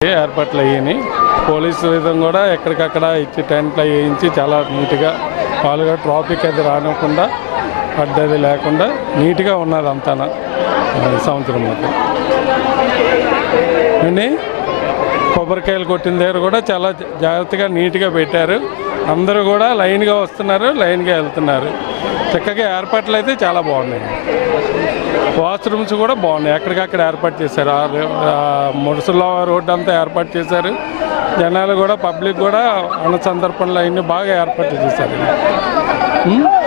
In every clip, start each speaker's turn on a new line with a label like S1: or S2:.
S1: ఏర్పాట్లు అయ్యాయి. పోలీసు విధం కూడా ఎక్కడికక్కడ ఇచ్చి టెంట్లు వేయించి చాలా నీట్గా వాళ్ళుగా ట్రాఫిక్ అది రానివ్వకుండా అడ్డది లేకుండా నీట్గా ఉన్నది అంతానా సంవత్సరం మాకు అండి కొబ్బరికాయలు కొట్టిన దగ్గర కూడా చాలా జాగ్రత్తగా నీట్గా పెట్టారు. అందరూ కూడా లైన్గా వస్తున్నారు లైన్గా వెళ్తున్నారు. చక్కగా ఏర్పాట్లు అయితే చాలా బాగున్నాయి. వాష్రూమ్స్ కూడా బాగున్నాయి. ఎక్కడికక్కడ ఏర్పాటు చేశారు. ఆ రోడ్డు అంతా ఏర్పాటు చేశారు. జనాలు కూడా పబ్లిక్ కూడా అన్న సందర్భంలో అవన్నీ బాగా ఏర్పాటు చేశారు.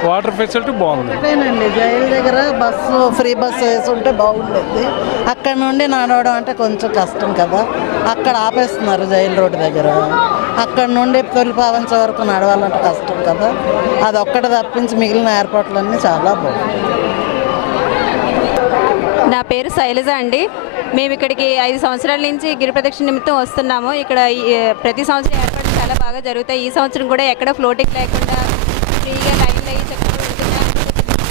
S1: వాటర్ ఫెసిలిటీ బాగుంది.
S2: అంతేనండి జైలు దగ్గర బస్సు ఫ్రీ బస్సు వేసి ఉంటే బాగుండేది. అక్కడ నుండి నడవడం అంటే కొంచెం కష్టం కదా. అక్కడ ఆపేస్తున్నారు జైలు రోడ్డు దగ్గర. అక్కడ నుండి తొలిపావంచ వరకు నడవాలంటే కష్టం కదా. అది ఒక్కటి తప్పించి మిగిలిన ఏర్పాట్లన్నీ చాలా బాగుంది
S3: నా పేరు శైలజ అండి. మేము ఇక్కడికి ఐదు సంవత్సరాల నుంచి గిరి ప్రదక్షిణ నిమిత్తం వస్తున్నాము. ఇక్కడ ప్రతి సంవత్సరం ఏర్పాట్లు చాలా బాగా జరుగుతాయి. ఈ సంవత్సరం కూడా ఎక్కడ ఫ్లోటింగ్ లేకుండా ఫ్రీగా లైన్ అయ్యి చక్కగా వెళ్తున్నాం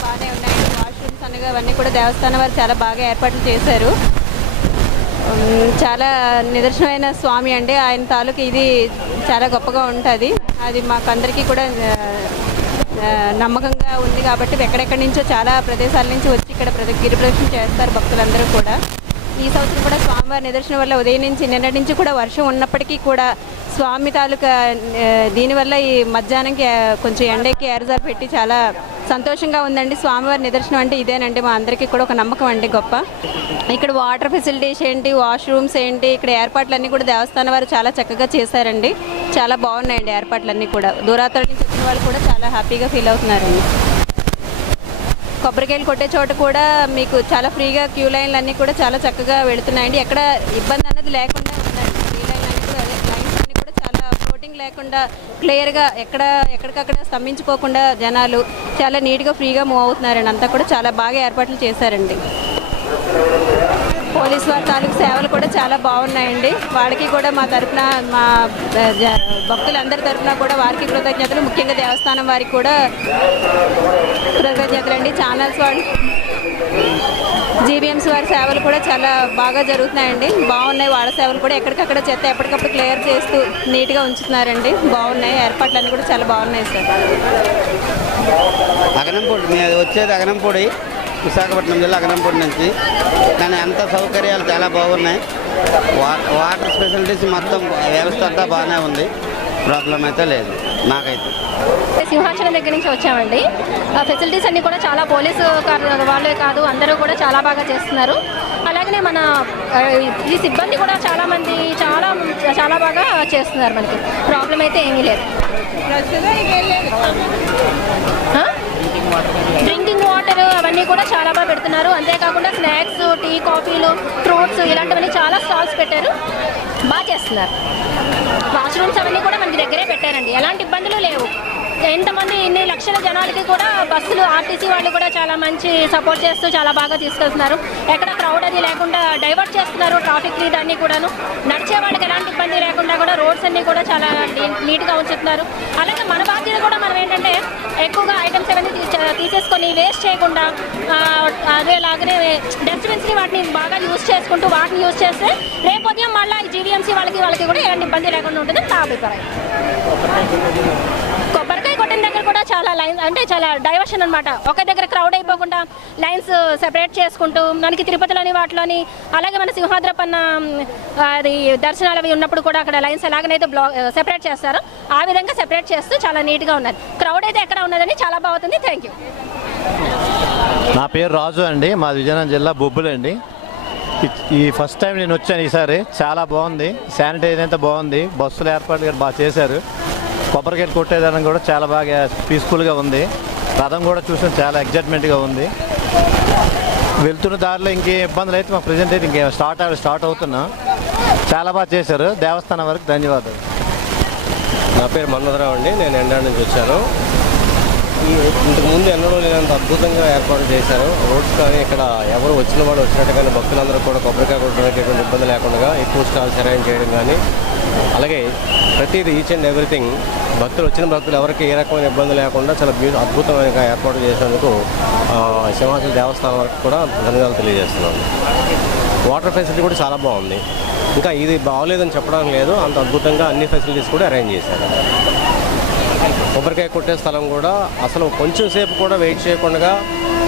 S3: బాగానే ఉన్నాయి వాష్రూమ్స్ అవన్నీ కూడా దేవస్థానం వారు చాలా బాగా ఏర్పాట్లు చేశారు. చాలా నిదర్శనమైన స్వామి అండి. ఆయన తాలూకు ఇది చాలా గొప్పగా ఉంటుంది. అది మాకందరికీ కూడా నమ్మకంగా ఉంది కాబట్టి ఎక్కడెక్కడి నుంచో చాలా ప్రదేశాల నుంచి వచ్చి ఇక్కడ ప్రతి గిరి చేస్తారు భక్తులందరూ కూడా. ఈ సంవత్సరం కూడా స్వామివారి నిదర్శనం వల్ల ఉదయం నుంచి నిన్నటి నుంచి కూడా వర్షం ఉన్నప్పటికీ కూడా స్వామి తాలూకా దీనివల్ల ఈ మధ్యాహ్నంకి కొంచెం ఎండకి ఎరజాలు పెట్టి చాలా సంతోషంగా ఉందండి. స్వామివారి నిదర్శనం అంటే ఇదేనండి. మా అందరికీ కూడా ఒక నమ్మకం అండి గొప్ప. ఇక్కడ వాటర్ ఫెసిలిటీస్ ఏంటి? వాష్రూమ్స్ ఏంటి? ఇక్కడ ఏర్పాట్లన్నీ కూడా దేవస్థానం వారు చాలా చక్కగా చేశారండి. చాలా బాగున్నాయండి ఏర్పాట్లన్నీ కూడా. దూరాతల నుంచి వచ్చిన వాళ్ళు కూడా చాలా హ్యాపీగా ఫీల్ అవుతున్నారండి. కొబ్బరికాయలు కొట్టే చోట కూడా మీకు చాలా ఫ్రీగా క్యూ లైన్లు అన్నీ కూడా చాలా చక్కగా వెళుతున్నాయండి. ఎక్కడ ఇబ్బంది అన్నది లేకుండా ఉందండి క్యూ లైన్ అన్నీ కూడా లైన్స్ అన్నీ కూడా చాలా ఫ్లోటింగ్ లేకుండా క్లియర్గా ఎక్కడ ఎక్కడికక్కడ స్తంభించుకోకుండా జనాలు చాలా నీట్గా ఫ్రీగా మూవ్ అవుతున్నారండి అంతా కూడా చాలా బాగా ఏర్పాట్లు చేశారండి. పోలీస్ వారి తాలూకు సేవలు కూడా చాలా బాగున్నాయండి. వాళ్ళకి కూడా మా తరఫున మా భక్తులందరి తరఫున కూడా వారికి కృతజ్ఞతలు. ముఖ్యంగా దేవస్థానం వారికి కూడా కృతజ్ఞతలు అండి ఛానల్స్ వాళ్ళు జీబీఎంసీ వారి సేవలు కూడా చాలా బాగా జరుగుతున్నాయండి. బాగున్నాయి. వాళ్ళ సేవలు కూడా ఎక్కడికక్కడ చెత్త ఎప్పటికప్పుడు క్లియర్ చేస్తూ నీట్గా ఉంచుతున్నారండి. బాగున్నాయి. ఏర్పాట్లన్నీ కూడా చాలా బాగున్నాయి సార్.
S4: అగనంపూడి మేము వచ్చేది అగనంపూడి విశాఖపట్నం జిల్లా అగనంపూడి నుంచి. కానీ అంత సౌకర్యాలు చాలా బాగున్నాయి. వా వాటర్ ఫెసిలిటీస్ మొత్తం వ్యవస్థ అంతా బాగానే ఉంది. ప్రాబ్లం అయితే లేదు. నాకైతే.
S5: సింహాచలం దగ్గర నుంచి వచ్చామండి. ఫెసిలిటీస్ అన్ని కూడా చాలా పోలీసు వాళ్ళే కాదు అందరూ కూడా చాలా బాగా చేస్తున్నారు. అలాగనే మన ఈ సిబ్బంది కూడా చాలా మంది చాలా చాలా బాగా చేస్తున్నారు మనకి. ప్రాబ్లం అయితే ఏమీ లేదు. డ్రింకింగ్ వాటర్ అవన్నీ కూడా చాలా బాగా పెడుతున్నారు. అంతేకాకుండా స్నాక్స్ టీ కాఫీలు ఫ్రూట్స్ ఇలాంటివన్నీ చాలా స్టాల్స్ పెట్టారు. బాగా చేస్తున్నారు. వాష్రూమ్స్ అవన్నీ కూడా మనకి దగ్గరే పెట్టారండి. ఎలాంటి ఇబ్బందులు లేవు. ఎంతమంది ఇన్ని లక్షల జనాలకి కూడా బస్సులు ఆర్టీసీ వాళ్ళు కూడా చాలా మంచి సపోర్ట్ చేస్తూ చాలా బాగా తీసుకెళ్తున్నారు. ఎక్కడ క్రౌడ్ అది లేకుండా డైవర్ట్ చేస్తున్నారు ట్రాఫిక్ లీడ్ కూడాను. నడిచే వాళ్ళకి ఎలాంటి ఇబ్బంది లేకుండా కూడా రోడ్స్ అన్నీ కూడా చాలా నీట్గా ఉంచుతున్నారు. అలాగే మన బాధ్యత కూడా మనం ఏంటంటే ఎక్కువగా ఐటమ్స్ అవన్నీ తీసే- తీసేసుకొని వేస్ట్ చేయకుండా ఆ, అదే లాగానే డస్ట్బిన్స్ని వాటిని బాగా యూజ్ చేసుకుంటూ వాటిని యూజ్ చేస్తే రేపు ఉదయం మళ్ళీ జీవీఎంసీ వాళ్ళకి వాళ్ళకి కూడా ఎలాంటి ఇబ్బంది లేకుండా ఉంటుంది నా అభిప్రాయం. కొబ్బరికాయ కొట్టిన దగ్గర కూడా చాలా లైన్ అంటే చాలా డైవర్షన్ అనమాట ఒక దగ్గర క్రౌడ్ అయిపోకుండా లైన్స్ సెపరేట్ చేసుకుంటూ మనకి తిరుపతిలోని వాటిలోని అలాగే మన సింహాద్రపన్న అది దర్శనాలు అవి ఉన్నప్పుడు కూడా అక్కడ లైన్స్ ఎలాగనైతే బ్లాక్ సెపరేట్ చేస్తారో. ఆ విధంగా సెపరేట్ చేస్తూ చాలా నీట్గా ఉన్నది. క్రౌడ్ అయితే ఎక్కడ ఉన్నదని చాలా బాగుంది థ్యాంక్ యూ
S6: నా పేరు రాజు అండి. మా విజయనగరం జిల్లా బొబ్బులండి ఈ- ఈ ఫస్ట్ టైం నేను వచ్చాను ఈసారి. చాలా బాగుంది. శానిటైజ్ అంతా బాగుంది. బస్సుల ఏర్పాట్లు కూడా బాగా చేశారు. కొబ్బరికాయలు కొట్టేదానికి కూడా చాలా బాగా పీస్ఫుల్గా ఉంది. రథం కూడా చూసిన చాలా ఎగ్జైట్మెంట్గా ఉంది. వెళ్తున్న దారిలో ఇంకే ఇబ్బందులు అయితే మాకు ప్రజెంట్ అయితే ఇంకేం స్టార్ట్ అవ్వ- స్టార్ట్ అవుతున్నా. చాలా బాగా చేశారు. దేవస్థానం వరకు ధన్యవాదాలు.
S7: నా పేరు మన్నదరావు అండి. నేను ఎండా నుంచి వచ్చాను. ఇంతకుముందు ఎన్నడూ లేనంత అద్భుతంగా ఏర్పాటు చేశారు. రోడ్స్ కానీ ఇక్కడ ఎవరు వచ్చిన వాళ్ళు వచ్చినట్టుగానే భక్తులందరూ కూడా కొబ్బరికాయ కొట్టడానికి ఎటువంటి ఇబ్బంది లేకుండా ఎక్కువ స్టాల్స్ అరేంజ్ చేయడం కానీ అలాగే ప్రతిదీ ఈచ్ అండ్ ఎవ్రీథింగ్ భక్తులు వచ్చిన భక్తులు ఎవరికి ఏ రకమైన ఇబ్బంది లేకుండా చాలా బ్యూ అద్భుతమైన ఏర్పాటు చేసినందుకు సింహాచల దేవస్థానం వరకు కూడా ధన్యవాదాలు తెలియజేస్తున్నాను. వాటర్ ఫెసిలిటీ కూడా చాలా బాగుంది. ఇంకా ఇది బాగోలేదని చెప్పడం లేదు అంత అద్భుతంగా అన్ని ఫెసిలిటీస్ కూడా అరేంజ్ చేశారు. కొబ్బరికాయ కొట్టే స్థలం కూడా. అసలు కొంచెం సేపు కూడా వెయిట్ చేయకుండా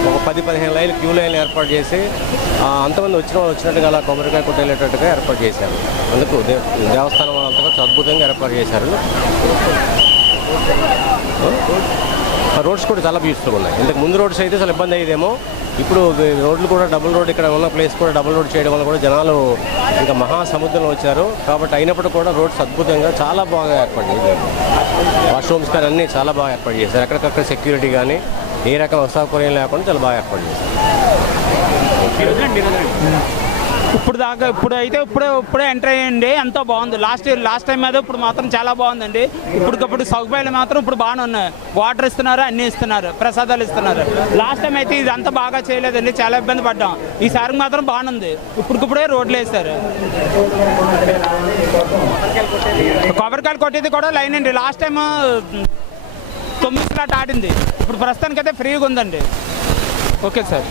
S7: ఒక పది పదిహేను లైన్లు క్యూ లైన్లు ఏర్పాటు చేసి అంతమంది వచ్చిన వాళ్ళు వచ్చినట్టుగా అలా కొబ్బరికాయ కొట్టేటట్టుగా ఏర్పాటు చేశారు. అందుకు దేవస్థానం అంతగా అద్భుతంగా ఏర్పాటు చేశారు. ఆ? రోడ్స్ కూడా చాలా బ్యూటిఫుల్గా ఉన్నాయి. ఇంతకు ముందు రోడ్స్ అయితే అసలు ఇబ్బంది అయ్యేదేమో. ఇప్పుడు రోడ్లు కూడా డబుల్ రోడ్ ఇక్కడ ఉన్న ప్లేస్ కూడా డబుల్ రోడ్ చేయడం వల్ల కూడా జనాలు ఇంకా మహాసముద్రంలో వచ్చారు. కాబట్టి అయినప్పుడు కూడా రోడ్స్ అద్భుతంగా చాలా బాగా ఏర్పాటు చేశారు. వాష్రూమ్స్ కానీ అన్నీ చాలా బాగా ఏర్పాటు చేశారు. ఎక్కడికక్కడ సెక్యూరిటీ కానీ ఏ రకం అసౌకర్యం లేకుండా చాలా బాగా ఏర్పాటు చేశారు.
S8: ఇప్పుడు దాకా ఇప్పుడు అయితే ఇప్పుడే ఇప్పుడే ఎంటర్ అయ్యండి. ఎంతో బాగుంది. లాస్ట్ ఇయర్ లాస్ట్ టైం మీద ఇప్పుడు మాత్రం చాలా బాగుందండి. ఇప్పటికప్పుడు సౌకర్యాలు మాత్రం ఇప్పుడు బాగానే ఉన్నాయి. వాటర్ ఇస్తున్నారు అన్నీ ఇస్తున్నారు ప్రసాదాలు ఇస్తున్నారు. లాస్ట్ టైం అయితే ఇది అంత బాగా చేయలేదండి. చాలా ఇబ్బంది పడ్డాం. ఈసారి మాత్రం బాగుంది ఇప్పటికిప్పుడే రోడ్లు వేస్తారు కొబ్బరికాయలు కొట్టేది కూడా లైన్ అండి. లాస్ట్ టైం తొమ్మిది స్లాట్ ఆడింది. ఇప్పుడు ప్రస్తుతానికైతే ఫ్రీగా ఉందండి. Okay sir.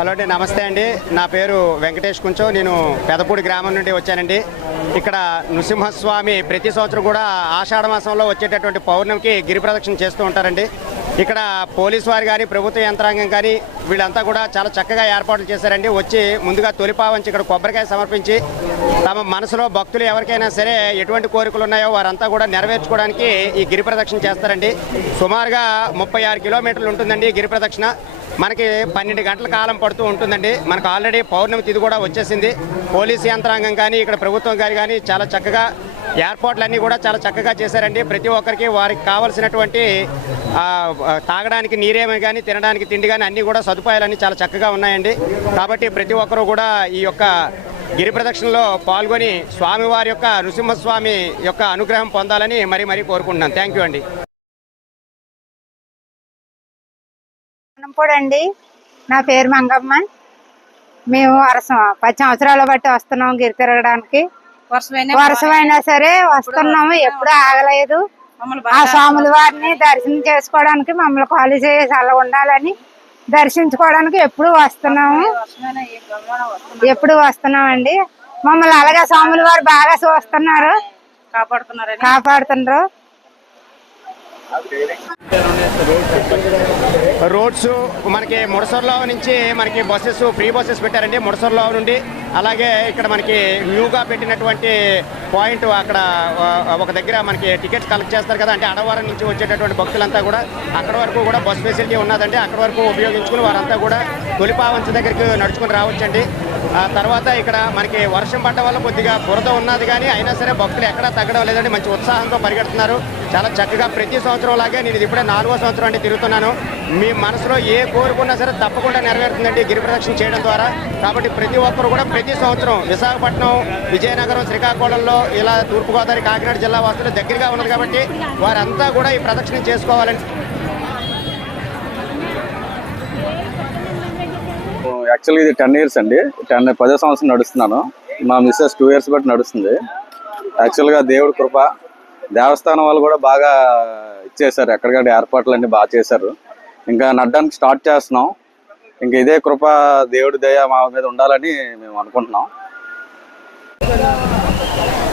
S9: హలో అండి నమస్తే అండి. నా పేరు వెంకటేష్ కుంచో. నేను పెదపూడి గ్రామం నుండి వచ్చానండి. ఇక్కడ నృసింహస్వామి ప్రతి సంవత్సరం కూడా ఆషాఢ మాసంలో వచ్చేటటువంటి పౌర్ణమికి గిరి ప్రదక్షిణ చేస్తూ ఉంటారండి. ఇక్కడ పోలీస్ వారు కానీ ప్రభుత్వ యంత్రాంగం కానీ వీళ్ళంతా కూడా చాలా చక్కగా ఏర్పాట్లు చేశారండి. వచ్చి ముందుగా తొలిపావంచి ఇక్కడ కొబ్బరికాయ సమర్పించి తమ మనసులో భక్తులు ఎవరికైనా సరే ఎటువంటి కోరికలు ఉన్నాయో వారంతా కూడా నెరవేర్చుకోవడానికి ఈ గిరి ప్రదక్షిణ చేస్తారండి. సుమారుగా ముప్పై ఆరు కిలోమీటర్లు ఉంటుందండి ఈ గిరి ప్రదక్షిణ. మనకి పన్నెండు గంటల కాలం పడుతూ ఉంటుందండి. మనకు ఆల్రెడీ పౌర్ణమి తిథి కూడా వచ్చేసింది. పోలీస్ యంత్రాంగం కానీ ఇక్కడ ప్రభుత్వం గారి కానీ చాలా చక్కగా ఏర్పాట్లన్నీ కూడా చాలా చక్కగా చేశారండి. ప్రతి ఒక్కరికి వారికి కావాల్సినటువంటి తాగడానికి నీరేమి కానీ తినడానికి తిండి కానీ అన్నీ కూడా సదుపాయాలన్నీ చాలా చక్కగా ఉన్నాయండి. కాబట్టి ప్రతి ఒక్కరూ కూడా ఈ యొక్క గిరి ప్రదక్షిణలో పాల్గొని స్వామివారి యొక్క నృసింహస్వామి యొక్క అనుగ్రహం పొందాలని మరీ మరీ కోరుకుంటున్నాను. థ్యాంక్ యూ అండి
S10: అండి నా పేరు మంగమ్మ. మేము వరసం పది సంవత్సరాల బట్టి వస్తున్నాం గిరి తిరగడానికి. వర్షమైనా సరే వస్తున్నాము ఎప్పుడు ఆగలేదు. ఆ స్వాముల వారిని దర్శనం చేసుకోవడానికి మమ్మల్ని ఖాళీ చేసి అలా ఉండాలని దర్శించుకోవడానికి ఎప్పుడు వస్తున్నాము. ఎప్పుడు వస్తున్నామండి. మమ్మల్ని అలాగే స్వాముల వారు బాగా చూస్తున్నారు. కాపాడుతున్నారు.
S9: రోడ్స్ మనకి ముడసర్లో నుంచి మనకి బస్సెస్ ఫ్రీ బస్సెస్ పెట్టారండి. ముడసర్లో నుండి అలాగే ఇక్కడ మనకి న్యూగా పెట్టినటువంటి పాయింట్ అక్కడ ఒక దగ్గర మనకి టికెట్స్ కలెక్ట్ చేస్తారు కదా. అంటే అడవారం నుంచి వచ్చేటటువంటి భక్తులంతా కూడా అక్కడ వరకు కూడా బస్ ఫెసిలిటీ ఉన్నదండి. అక్కడ వరకు ఉపయోగించుకుని వారంతా కూడా తొలిపావంచ దగ్గరికి నడుచుకుని రావచ్చండి. ఆ తర్వాత ఇక్కడ మనకి వర్షం పడ్డ వల్ల కొద్దిగా బురద ఉన్నది కానీ అయినా సరే భక్తులు ఎక్కడా తగ్గడం లేదండి. మంచి ఉత్సాహంతో పరిగెడుతున్నారు. చాలా చక్కగా ప్రతి సంవత్సరం లాగే నేను ఇది ఇప్పుడే నాలుగో సంవత్సరం అంటే తిరుగుతున్నాను. మీ మనసులో ఏ కోరుకున్నా సరే తప్పకుండా నెరవేరుతుందండి గిరి ప్రదక్షిణ చేయడం ద్వారా. కాబట్టి ప్రతి ఒక్కరు కూడా ప్రతి సంవత్సరం విశాఖపట్నం విజయనగరం శ్రీకాకుళంలో ఇలా తూర్పుగోదావరి కాకినాడ జిల్లా వాసులు దగ్గరగా ఉన్నది కాబట్టి వారంతా కూడా ఈ ప్రదక్షిణ చేసుకోవాలని.
S11: యాక్చువల్గా ఇది టెన్ ఇయర్స్ అండి. టెన్ పదో సంవత్సరం నడుస్తున్నాను. మా మిస్సెస్ టూ ఇయర్స్ బట్టి నడుస్తుంది. యాక్చువల్గా దేవుడి కృప దేవస్థానం వాళ్ళు కూడా బాగా చేశారు. ఎక్కడికక్కడ ఏర్పాట్లన్నీ బాగా చేశారు. ఇంకా నడ్డానికి స్టార్ట్ చేస్తున్నాం. ఇంకా ఇదే కృప దేవుడి దయ మా మీద ఉండాలని మేము అనుకుంటున్నాం.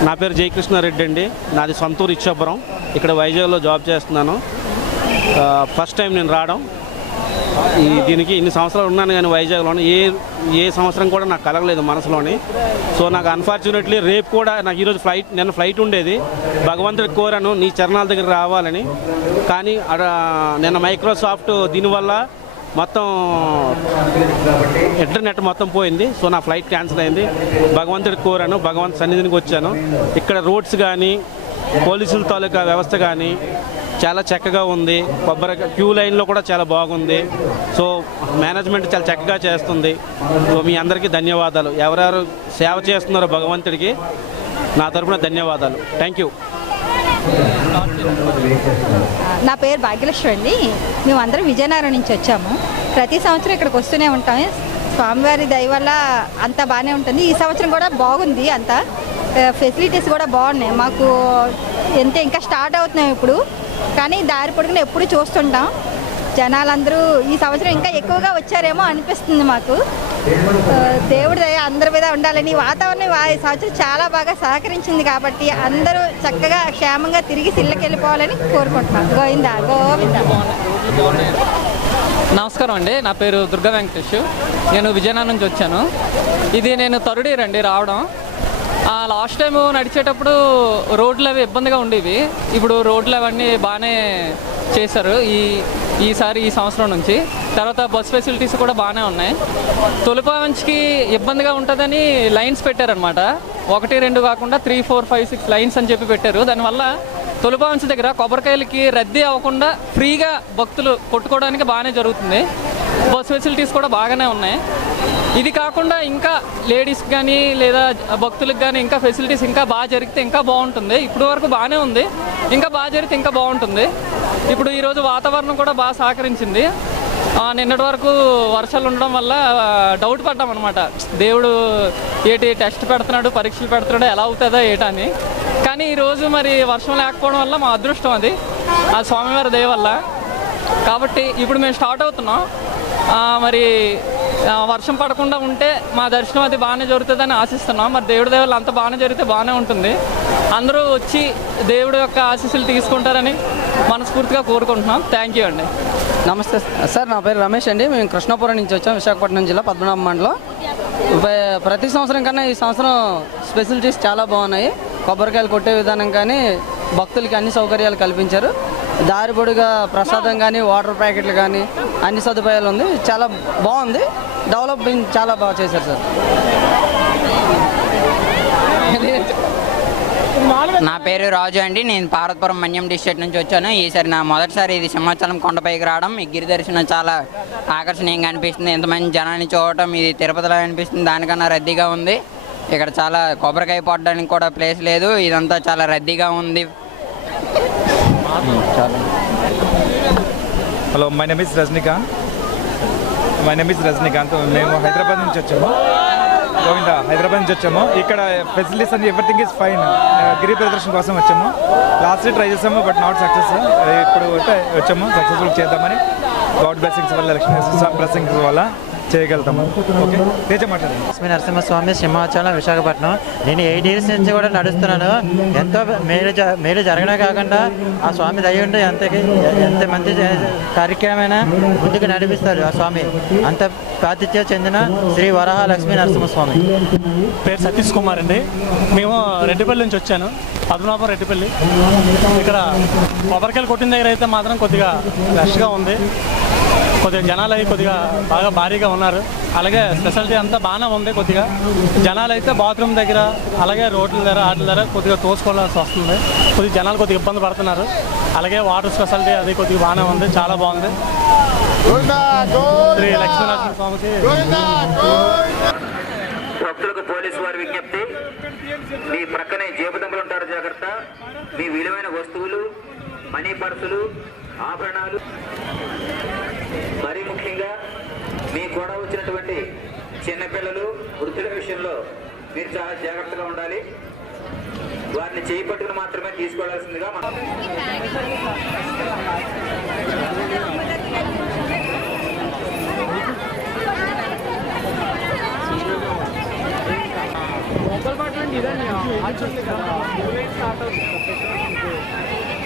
S8: నా పేరు జయకృష్ణారెడ్డి అండి. నాది సొంతూరు ఇచ్చాపురం. ఇక్కడ వైజాగ్లో జాబ్ చేస్తున్నాను. ఫస్ట్ టైం నేను రావడం. ఈ దీనికి ఇన్ని సంవత్సరాలు ఉన్నాను కానీ వైజాగ్లోని ఏ ఏ సంవత్సరం కూడా నాకు కలగలేదు మనసులోని. సో నాకు అన్ఫార్చునేట్లీ రేపు కూడా నాకు ఈరోజు ఫ్లైట్ నిన్న ఫ్లైట్ ఉండేది. భగవంతుడికి కోరాను నీ చరణాల దగ్గర రావాలని. కానీ అక్కడ నిన్న మైక్రోసాఫ్ట్ దీనివల్ల మొత్తం ఇంటర్నెట్ మొత్తం పోయింది. సో నా ఫ్లైట్ క్యాన్సిల్ అయింది. భగవంతుడికి కోరాను భగవంతు సన్నిధినికి వచ్చాను. ఇక్కడ రోడ్స్ కానీ పోలీసుల తాలూకా వ్యవస్థ కానీ చాలా చక్కగా ఉంది. కొబ్బరి క్యూ లైన్లో కూడా చాలా బాగుంది. సో మేనేజ్మెంట్ చాలా చక్కగా చేస్తుంది. సో మీ అందరికీ ధన్యవాదాలు. ఎవరెవరు సేవ చేస్తున్నారో భగవంతుడికి నా తరపున ధన్యవాదాలు. థ్యాంక్ యూ
S12: నా పేరు భాగ్యలక్ష్మి అండి. మేము అందరం విజయనగరం నుంచి వచ్చాము. ప్రతి సంవత్సరం ఇక్కడికి వస్తూనే ఉంటాం. స్వామివారి దయ వల్ల అంతా బాగానే ఉంటుంది. ఈ సంవత్సరం కూడా బాగుంది అంతా. ఫెసిలిటీస్ కూడా బాగున్నాయి. మాకు ఎంత ఇంకా స్టార్ట్ అవుతున్నాం ఇప్పుడు. కానీ దారి పొడుగున ఎప్పుడు చూస్తుంటాం. జనాలందరూ ఈ సంవత్సరం ఇంకా ఎక్కువగా వచ్చారేమో అనిపిస్తుంది మాకు. దేవుడి దయ అందరి మీద ఉండాలని వాతావరణం ఈ సంవత్సరం చాలా బాగా సహకరించింది కాబట్టి అందరూ చక్కగా క్షేమంగా తిరిగి సిల్లకి వెళ్ళిపోవాలని కోరుకుంటున్నాం. గోవిందా గోవిందా.
S13: నమస్కారం అండి. నా పేరు దుర్గా వెంకటేష్. నేను విజయనగరం నుంచి వచ్చాను. ఇది నేను తరుడీరండి రావడం. లాస్ట్ టైం నడిచేటప్పుడు రోడ్లు అవి ఇబ్బందిగా ఉండేవి. ఇప్పుడు రోడ్లు అవన్నీ బాగానే చేశారు. ఈ ఈసారి ఈ సంవత్సరం నుంచి. తర్వాత బస్ ఫెసిలిటీస్ కూడా బాగానే ఉన్నాయి. తొలిపావంచికి ఇబ్బందిగా ఉంటుందని లైన్స్ పెట్టారనమాట ఒకటి రెండు కాకుండా three four five six lines అని చెప్పి పెట్టారు. దానివల్ల తొలిపావంచి దగ్గర కొబ్బరికాయలకి రద్దీ అవ్వకుండా ఫ్రీగా భక్తులు కొట్టుకోవడానికి బాగానే జరుగుతుంది. బస్ ఫెసిలిటీస్ కూడా బాగానే ఉన్నాయి. ఇది కాకుండా ఇంకా లేడీస్కి కానీ లేదా భక్తులకు కానీ ఇంకా ఫెసిలిటీస్ ఇంకా బాగా జరిగితే ఇంకా బాగుంటుంది. ఇప్పటి వరకు బాగానే ఉంది. ఇంకా బాగా జరిగితే ఇంకా బాగుంటుంది. ఇప్పుడు ఈరోజు వాతావరణం కూడా బాగా సహకరించింది. నిన్నటి వరకు వర్షాలు ఉండడం వల్ల డౌట్ పడ్డాం అనమాట దేవుడు ఏటి టెస్ట్ పెడుతున్నాడు పరీక్షలు పెడుతున్నాడు ఎలా అవుతుందో ఏటా అని. కానీ ఈరోజు మరి వర్షం లేకపోవడం వల్ల మా అదృష్టం అది. ఆ స్వామివారి దయ వల్ల. కాబట్టి ఇప్పుడు మేము స్టార్ట్ అవుతున్నాం. మరి వర్షం పడకుండా ఉంటే మా దర్శనం అది బాగానే జరుగుతుందని ఆశిస్తున్నాం. మరి దేవుడి దేవుళ్ళు అంత బాగానే జరిగితే బాగానే ఉంటుంది. అందరూ వచ్చి దేవుడి యొక్క ఆశీస్సులు తీసుకుంటారని మనస్ఫూర్తిగా కోరుకుంటున్నాం. థ్యాంక్ యూ అండి.
S14: నమస్తే. సార్ నా పేరు రమేష్ అండి. మేము కృష్ణాపురం నుంచి వచ్చాం విశాఖపట్నం జిల్లా పద్మనాభ మండలం. ప్రతి సంవత్సరం కన్నా ఈ సంవత్సరం స్పెషలిటీస్ చాలా బాగున్నాయి. కొబ్బరికాయలు కొట్టే విధానం కానీ భక్తులకి అన్ని సౌకర్యాలు కల్పించారు. దారి పొడిగా ప్రసాదం కానీ వాటర్ ప్యాకెట్లు కానీ అన్ని సదుపాయాలు ఉంది. చాలా బాగుంది. డెవలపింగ్ చాలా బాగా చేశారు సార్.
S15: నా పేరు రాజు అండి. నేను పార్వతపురం మన్యం డిస్ట్రిక్ట్ నుంచి వచ్చాను. ఈసారి నా మొదటిసారి ఇది సింహాచలం కొండపైకి రావడం. ఈ గిరి దర్శనం చాలా ఆకర్షణీయంగా అనిపిస్తుంది. ఎంతమంది జనాన్ని చూడటం ఇది తిరుపతిలో అనిపిస్తుంది. దానికన్నా రద్దీగా ఉంది. ఇక్కడ చాలా కొబ్బరికాయ పడడానికి కూడా ప్లేస్ లేదు. ఇదంతా చాలా రద్దీగా ఉంది.
S16: Hello my name is Rajinikanth my name is Rajinikanth మేము హైదరాబాద్ నుంచి వచ్చాము. గోవింద హైదరాబాద్ నుంచి వచ్చాము. ఇక్కడ ఫెసిలిటీస్ అన్ని ఎవ్రీథింగ్ ఇస్ ఫైన్ గిరి ప్రదర్శన కోసం వచ్చాము. లాస్ట్ ట్రై చేసాము బట్ నాట్ సక్సెస్ ఇప్పుడు వచ్చాము. సక్సెస్ఫుల్ చేద్దామని. గాడ్ బ్లెస్సింగ్స్ వల్ల లక్ష్మీ బ్లెస్సింగ్స్ వల్ల. చేయగలుగుతాము. ఓకే? తేజ మాట్లాడండి.
S17: లక్ష్మీ నరసింహస్వామి సింహాచలం విశాఖపట్నం. నేను ఎయిట్ ఇయర్స్ నుంచి కూడా నడుస్తున్నాను. ఎంతో మేలు జ- మేలు జరగడమే కాకుండా ఆ స్వామి దయ ఉంటే ఎంత ఎంత జ- కార్యక్రమమైన ముందుకు నడిపిస్తారు ఆ స్వామి. అంత ప్రాతిథ్యం చెందిన శ్రీ వరాహ లక్ష్మీ నరసింహస్వామి.
S18: పేరు సతీష్ కుమార్ అండి. మేము రెడ్డిపల్లి నుంచి వచ్చాను. పద్మనాభం రెడ్డిపల్లి. ఇక్కడ కొబ్బరికాయలు కొట్టిన దగ్గర అయితే మాత్రం కొద్దిగా రష్గా ఉంది. కొద్దిగా జనాలు అయి కొద్దిగా బాగా భారీగా ఉన్నారు. అలాగే స్పెషాలిటీ అంతా బాగానే ఉంది కొద్దిగా. జనాలు అయితే బాత్రూమ్ దగ్గర అలాగే రోడ్ల దగ్గర వాటి దగ్గర కొద్దిగా తోసుకోవాల్సి వస్తుంది. కొద్దిగా జనాలు కొద్దిగా ఇబ్బంది పడుతున్నారు. అలాగే వాటర్ స్పెషాలిటీ అది కొద్దిగా బాగానే ఉంది చాలా బాగుంది. శ్రీ లక్ష్మీనరసింహ స్వామికి
S19: భక్తులకు పోలీసు వారి విజ్ఞప్తి. మీ ప్రక్కనే జేబుదమ్ములు ఉంటారు జాగ్రత్త. మీ విలువైన వస్తువులు మనీ పర్సులు ఆభరణాలు. మరీ ముఖ్యంగా మీ కూడా వచ్చినటువంటి చిన్నపిల్లలు వృద్ధుల విషయంలో మీరు చాలా జాగ్రత్తగా ఉండాలి. వారిని చేయి పట్టుకుని మాత్రమే తీసుకోవాల్సిందిగా మనం
S5: ఇదండి